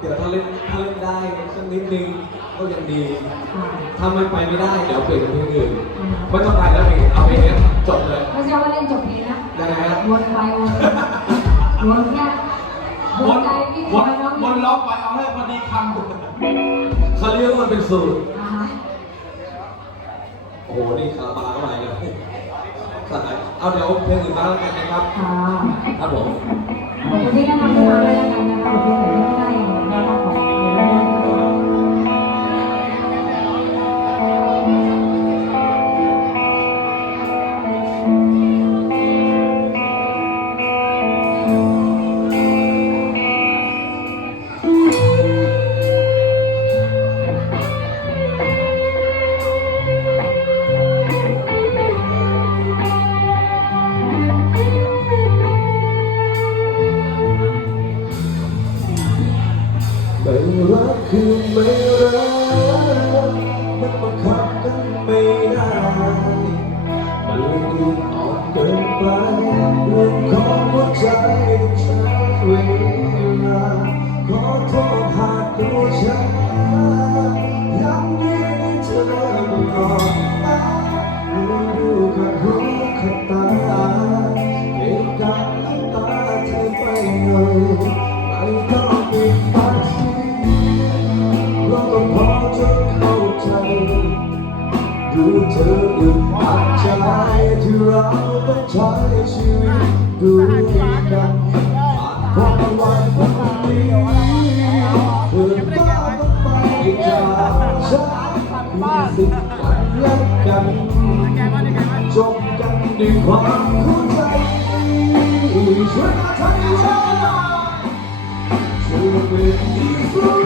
เดี๋ยวถ้าเล่นถ้าเล่นได้สักนิดนึงก็ยังดีค่ะถ้าไม่ไปไม่ได้เดี๋ยวเปลี่ยนเป็นเพลงอื่นอ่าไม่ต้องไปแล้วเพลงเอาเพลงนี้จบเลยไม่ใช่ว่าเล่นจบเพลงนะยังไงฮะวนไปวนมาวนเนี่ยหัวใจพี่ควอนยน้องวนล็อกไปเอาให้พอดีคำเขาเรียกว่ามันเป็นสูตรอ่าฮะโอ้โหนี่คาราบาก็มาอีกแล้วสายเอาเดี๋ยวเพลงอื่นบ้างแล้วกันนะครับค่ะครับผมขอบคุณที่แนะนำให้มาด้วยแล้วกันนะคะขอบคุณ ดบังเราก็พอจะเข้าใจดูเธออึดอัดใจที่เราต้องใช้ชีวิตด้วยกันผ่านความวันวันนี้เธอต้องไปจากฉันคือสิ่งฝันรักกันจบกันด้วยความเข้าใจ ช่วยมา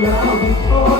love. before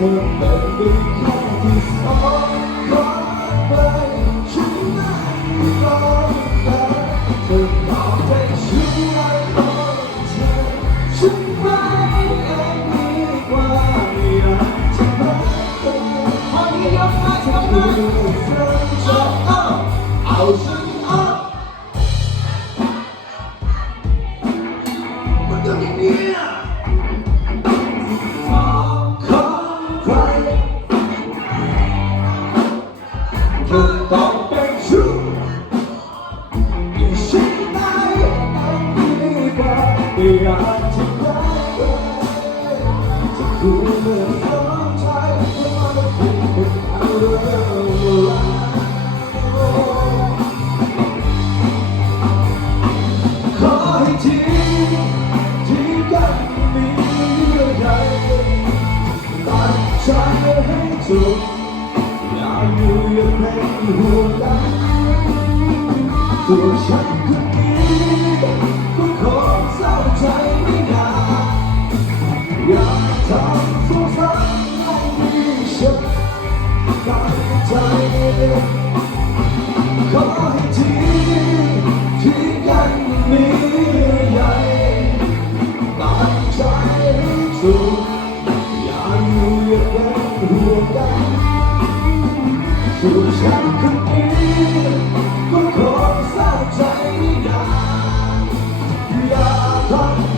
เธอไม่เป็นครั้งที่สองรักไปฉันนั้นรักเธอเธอบอกให้ฉันเธอฉันไปเองดีกว่าจะรักเธอขอนิยมมาไมเธอจะเ Look on 多想你。Lá.